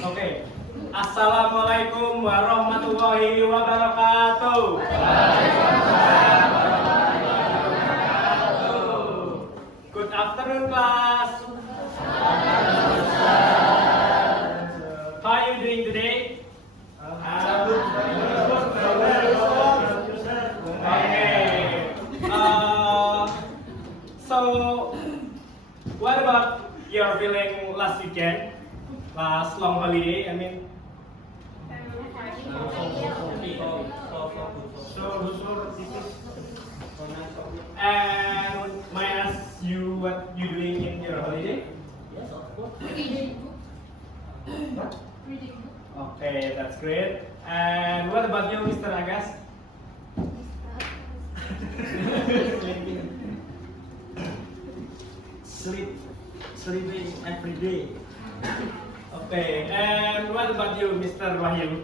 Oke. Assalamualaikum warahmatullahi wabarakatuh. Good afternoon, class. How are you doing today? Okay. So, what about your feeling last weekend? Last long holiday, I mean. And may I ask you what you doing in your holiday? Yes, of course. Okay, that's great. And what about you, Mr. Agas? Sleeping every day. Okay, and what about you, Mr. Wahyu?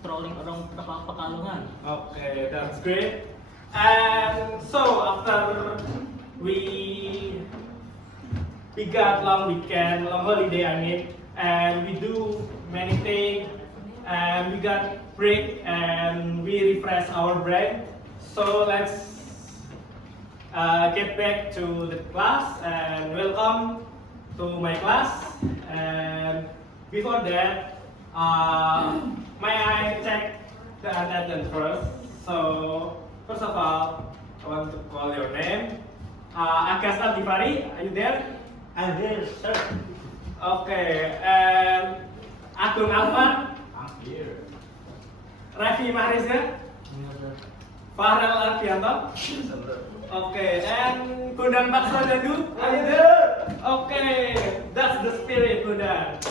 Strolling around Pekalongan. Okay, that's great. And so after we got long weekend, long holiday, I mean, and we do many things, and we got break, and we refresh our brain. So let's get back to the class and welcome to my class. And before that, may I check the attendance first? So first of all, I want to call your name. Agasta Divari, are you there? I'm here, sir. Okay, and Agung Alfa, I'm here. Raffi Mahriza, Farel Arfianto. Okay, and Kundan Bakso Jandu, are you there? Okay, that's the spirit, Kundan.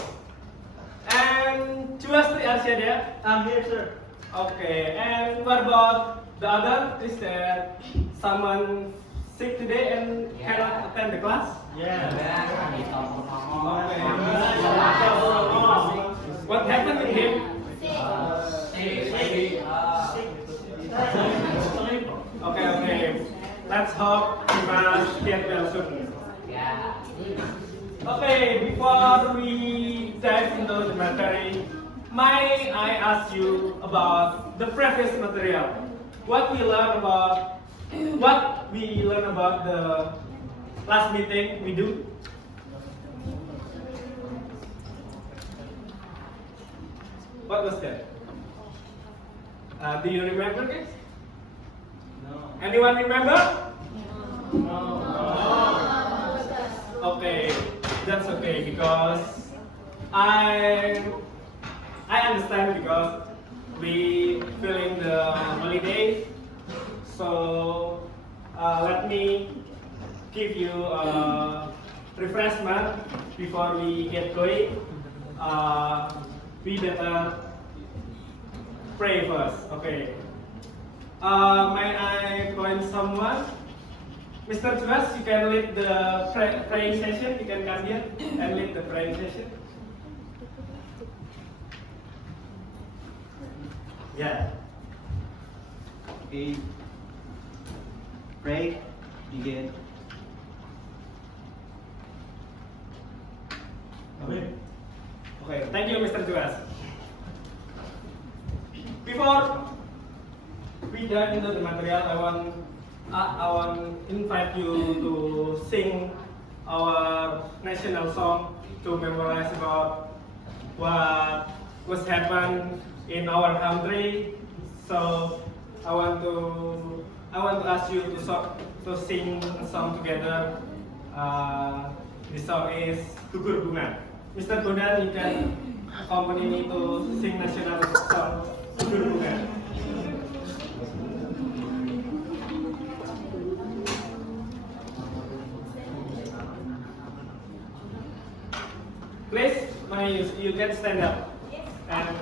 And Chuastri Arsyada, I'm here, sir. okay, and what about the other? Is there someone sick today and cannot attend the class? Yeah. Okay. What happened to him? Okay. Let's hope he must get well soon. Okay, before we dive into the material, may I ask you about the previous material? What we learned about the last meeting we do? What was that? Do you remember, guys? No. Anyone remember? No. Okay, that's okay because I understand because we feeling the holidays. So let me give you a refreshment before we get going. We better pray first. Okay. May I point someone? Mr. Tuas, you can lead the praying session. You can come here and lead the praying session. Yeah. Okay. Pray. Begin. Okay. Okay. Thank you, Mr. Tuas. Before we dive into the material, I want invite you to sing our national song to memorize about what was happened in our country. So I want to ask you to sing a song together. The song is Gugur Bunga. Mr. Bondan, you can accompany me to sing national song Gugur Bunga. Please, you can stand up. And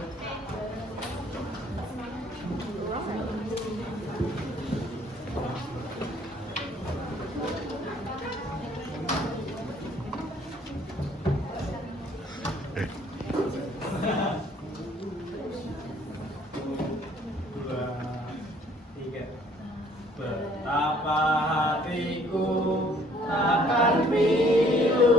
betapa hatiku akan pilu.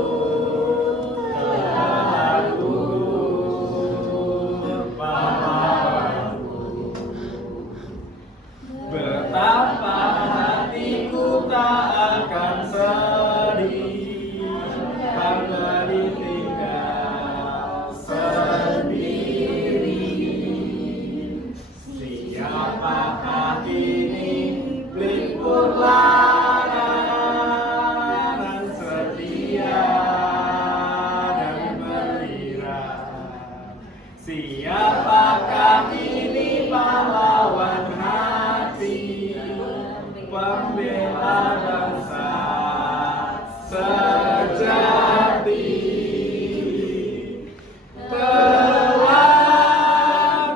Siapakah ini pahlawan hati, pembela bangsa sejati? Telah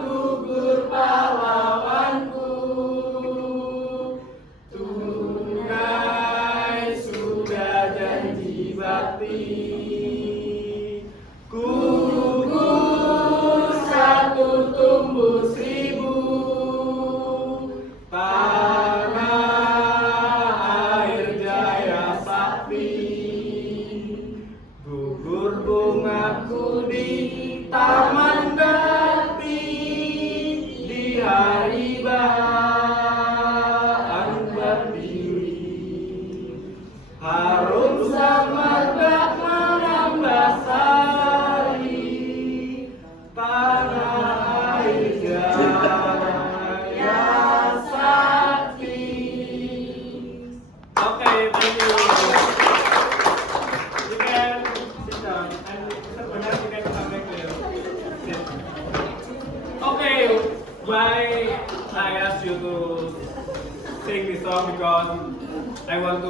gugur pahlawanku, tunai sudah janji bakti. Gugur satu tumbuh seribu, tanah air jaya sakti. Gugur bungaku di taman bakti, di hari baan berdiri. Harum semerbak menambah sari, tanah air jaya sakti. Okay, thank you. You can sit down and perhaps you can come back later. Sit. Okay, why I asked you to sing this song because I want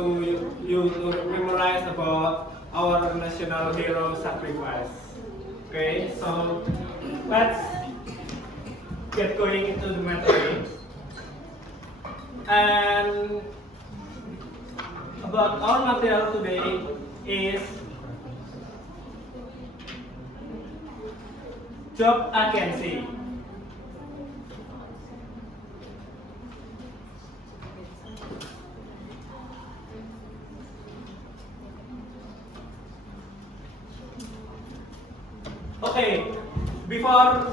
you to memorize about our national hero sacrifice. Okay, so let's get going into the matter. And about our material today is job vacancy. Okay, before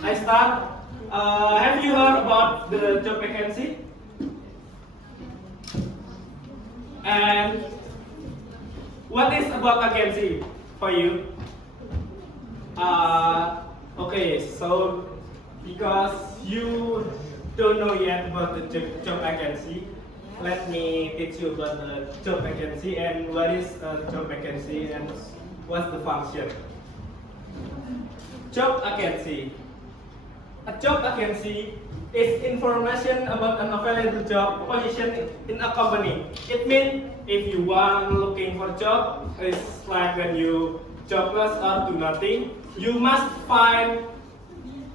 I start, have you heard about the job vacancy? And what is about vacancy for you? Okay, so because you don't know yet about the job vacancy, let me teach you about the job vacancy and what is a job vacancy and what's the function. Job vacancy. A job vacancy is information about an available job position in a company. It means if you are looking for a job, it's like when you jobless or do nothing, you must find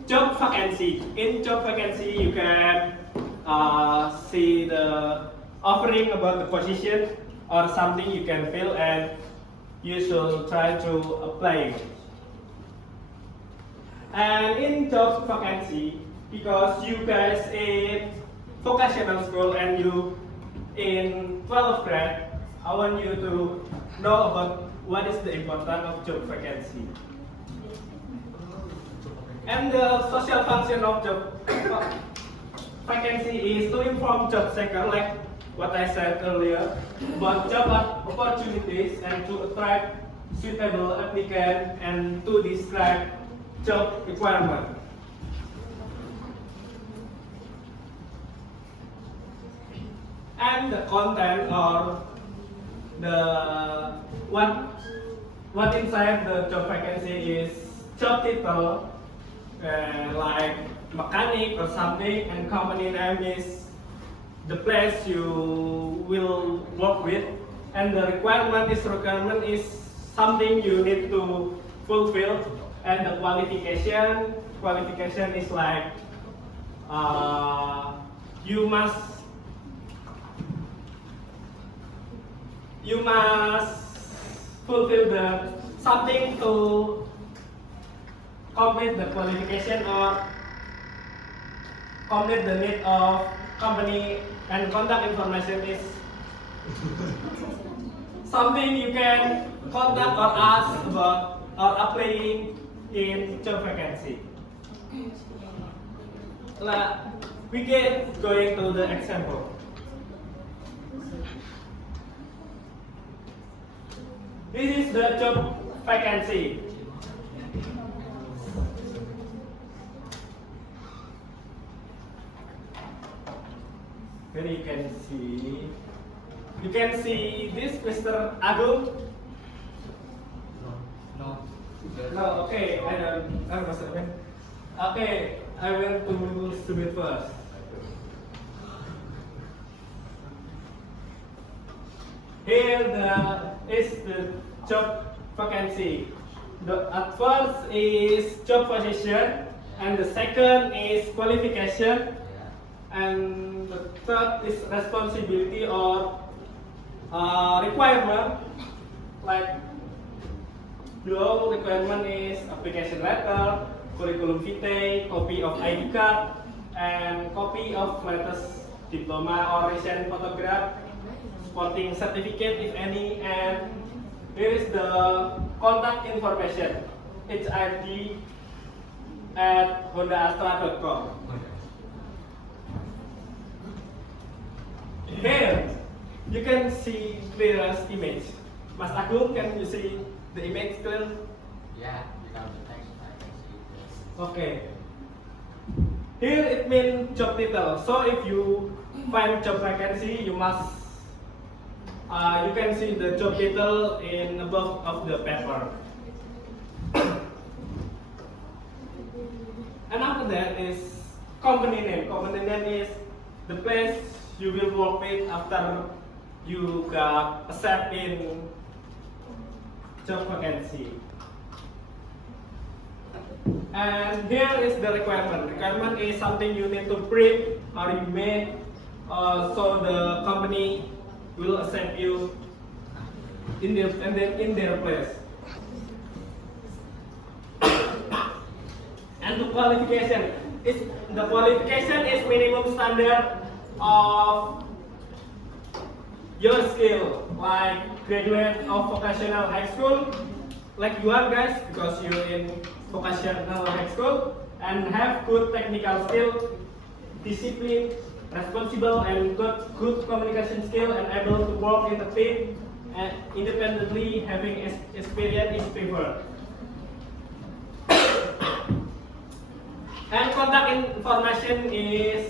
job vacancy. In job vacancy, you can see the offering about the position or something you can fill, and you should try to apply. And in job vacancy, because you guys in vocational school and you in 12th grade, I want you to know about what is the importance of job vacancy. And the social function of job vacancy is to inform job seeker, like what I said earlier, about job opportunities and to attract suitable applicant and to describe job requirement. And the content or the what inside the job vacancy is job title, like mechanic or something, and company name is the place you will work with, and the requirement is something you need to fulfill. And the qualification is like you must fulfill the something to complete the qualification or complete the need of company, and contact information is something you can contact or ask about or applying in job vacancy. We get going to the example. This is the job vacancy. Here you can see this Mr. Agung. No. No, okay, I don't know. Okay, I went to submit first. Here is the job vacancy. At first is job position, and the second is qualification, and the third is responsibility or requirement. Like below requirement is application letter, curriculum vitae, copy of ID card, and copy of latest diploma or recent photograph, sporting certificate if any, and here is the contact information, HID at hondaastra.com. Here you can see clearest image. Mas Agung, can you see the image clear? Yeah, without the text I can see this. Okay. Here it means job title. So if you find job vacancy, you must you can see the job title in above of the paper. And after that is company name. Company name is the place you will work with after you got accepted in job vacancy. And here is the requirement. Requirement is something you need to print or you make so the company will accept you in their place. And the qualification is minimum standard of your skill, like graduate of vocational high school, like you are guys, because you're in vocational high school, and have good technical skill, discipline, responsible, and good communication skill, and able to work in the team and independently, having experience is preferred. And contact information is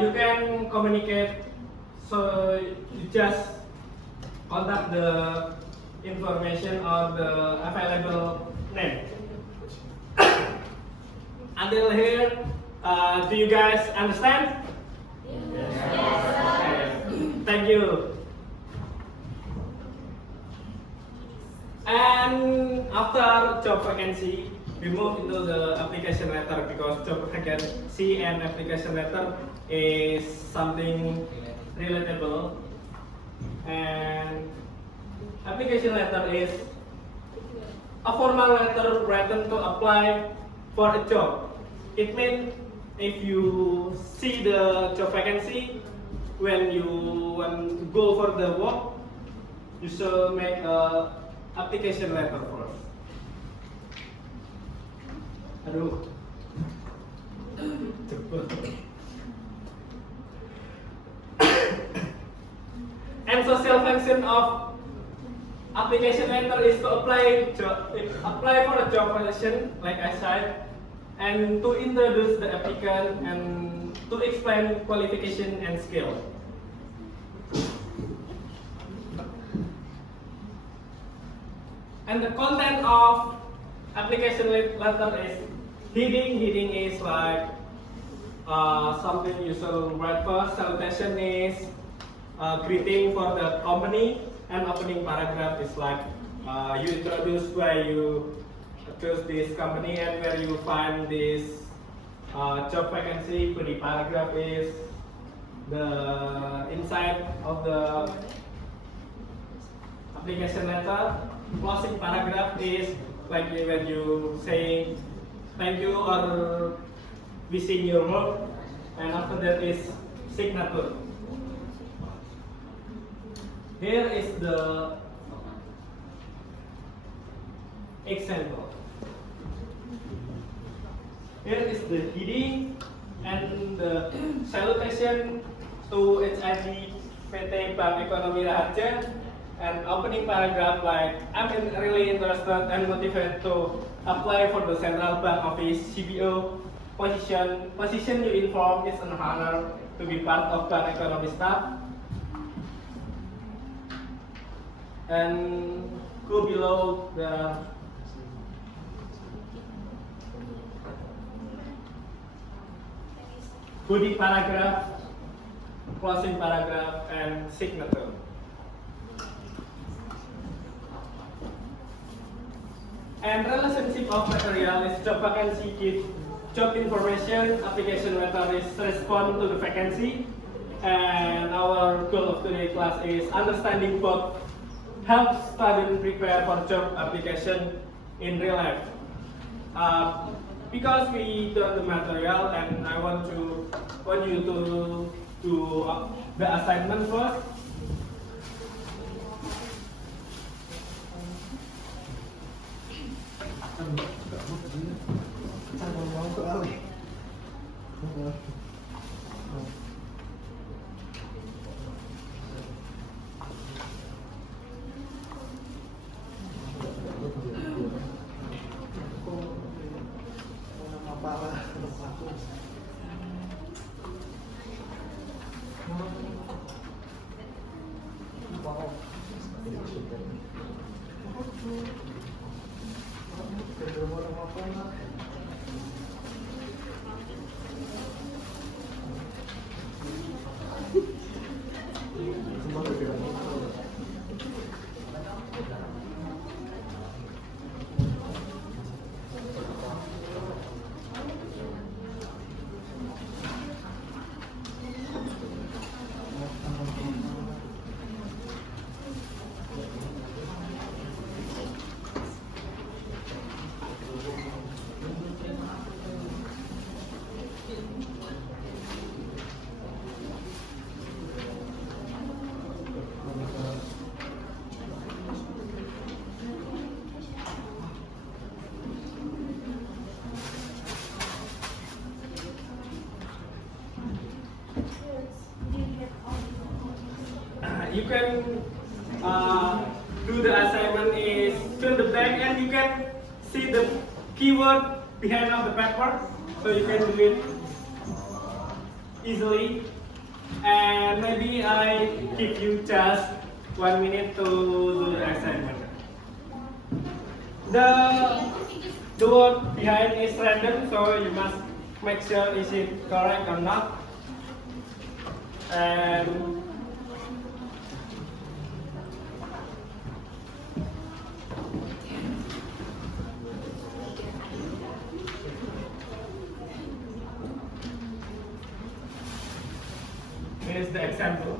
you can communicate, so you just contact the information or the available name. Until here, do you guys understand? Yes. Okay. Thank you. And after job vacancy, we move into the application letter, because job vacancy and application letter is something relatable. And application letter is a formal letter written to apply for a job. It means if you see the job vacancy, when you want to go for the work, you should make a application letter first. Aduh. And social function of application letter is to apply for a job position, like I said, and to introduce the applicant and to explain qualification and skill. And the content of application letter is heading. Heading is like something you should write first. Salutation is greeting for the company, and opening paragraph is like you introduce why you choose this company and where you find this job vacancy. Body paragraph is the inside of the application letter. Closing paragraph is like when you say thank you or wishing your work, and after that is signature. Here is the example. Here is the heading and the salutation to HID PT Bank Ekonomi Raharja, and opening paragraph like I'm really interested and motivated to apply for the Central Bank Office CBO position you inform is an honor to be part of Bank Ekonomi staff. and go below the body paragraph, closing paragraph, and signature. And relationship of material is job vacancy give job information, application letter is respond to the vacancy, and our goal of today's class is understanding both help student prepare for job application in real life. Because we done the material and I want you to do the assignment first. You can do the assignment is turn the back and you can see the keyword behind of the paper, so you can do it easily. And maybe I give you just 1 minute to do the assignment. The word behind is random, so you must make sure is it correct or not. And here is the example.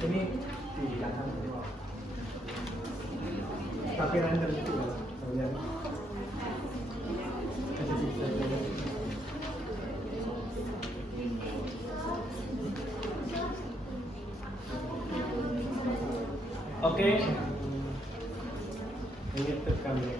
Ini di kanan tapi random itu loh, kalian kasih sisa aja. Okay. Ini tekan ya.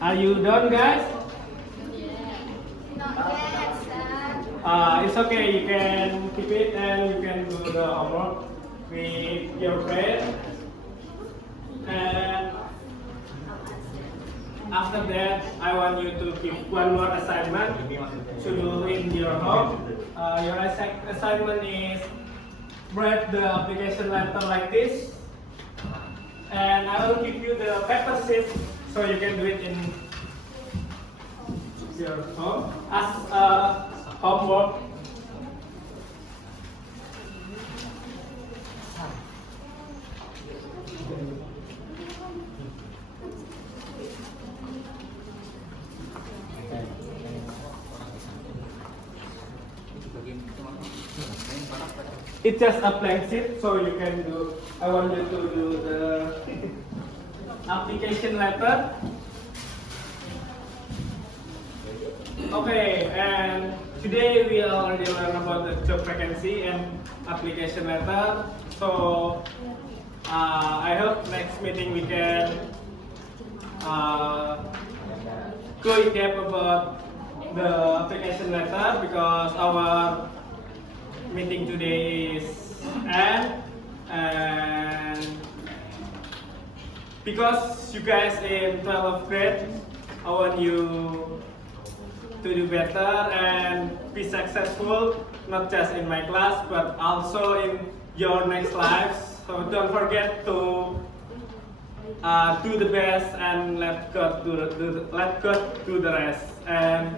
Are you done, guys? It's okay. You can keep it and you can do the homework with your friend. And after that, I want you to give one more assignment to do in your home. Your assignment is write the application letter like this, and I will give you the paper sheet so you can do it in your home as homework. It's just a blank sheet, so you can do. I want you to do the application letter. Okay, and today we already learned about the job vacancy and application letter. So I hope next meeting we can go in depth about the application letter because our meeting today is end, and because you guys in 12th grade, I want you to do better and be successful, not just in my class but also in your next lives. So don't forget to do the best and let God do the rest. And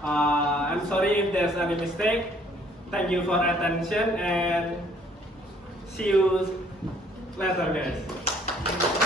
I'm sorry if there's any mistake. Thank you for attention and see you later, guys.